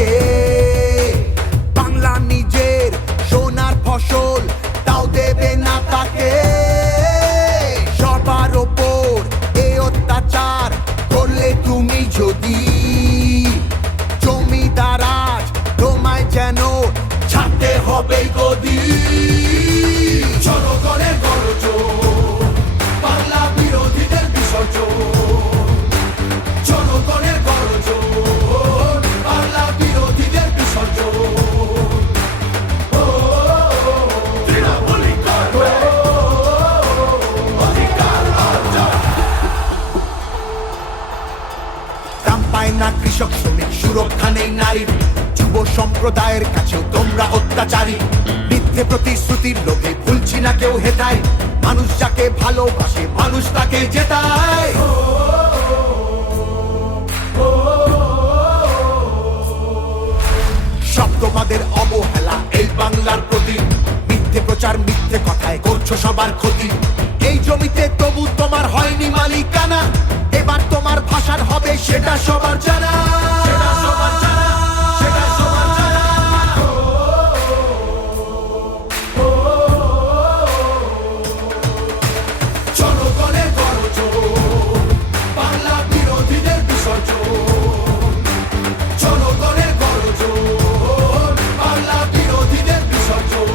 থাকে। বাংলা নিজের সোনার ফসল, তাও দেবে না তাকে। সবার ওপর এই অত্যাচার করলে তুমি যদি, জমিদার আজ তোমায় যেন ছাড়তে হবে গদি। জনগণের গর্জন, বাংলা বিরোধীদের বিসর্জন। জনগণের গর্জন, বাংলা বিরোধীদের বিসর্জন। দাম পায় না কৃষক শ্রমিক, সুরক্ষা নেই নারীর, যুব সম্প্রদায়ের কাছেও তোমরা অত্যাচারী। মিথ্যে প্রতিশ্রুতির লোভে ভুলছি না কেউ হেতায়, মানুষ যাকে ভালোবাসে মানুষ তাকে জেতায়। সব তোমাদের অবহেলা এই বাংলার প্রতি, মিথ্যে প্রচার মিথ্যে কথায় করছো সবার ক্ষতি। এই জমিতে তবু তোমার হয়নি মালিকানা, এবার তোমার ভাষার হবে সেটা সবার জানা। সেটা সবার জানা, সেটা সবার জানা। জনগণের গর্জন, বাংলা বিরোধীদের বিসর্জন। জনগণের গর্জন, বাংলা বিরোধীদের বিসর্জন।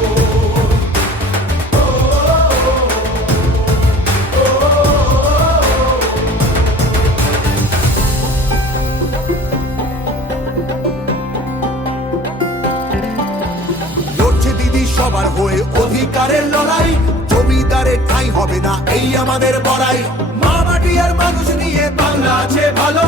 লড়ছে দিদি সবার হয়ে অধিকারের লড়াই, জমিদারের ঠাঁই হবে না এই আমাদের বড়াই। মা মাটি আর মানুষ নিয়ে বাংলা আছে ভালো।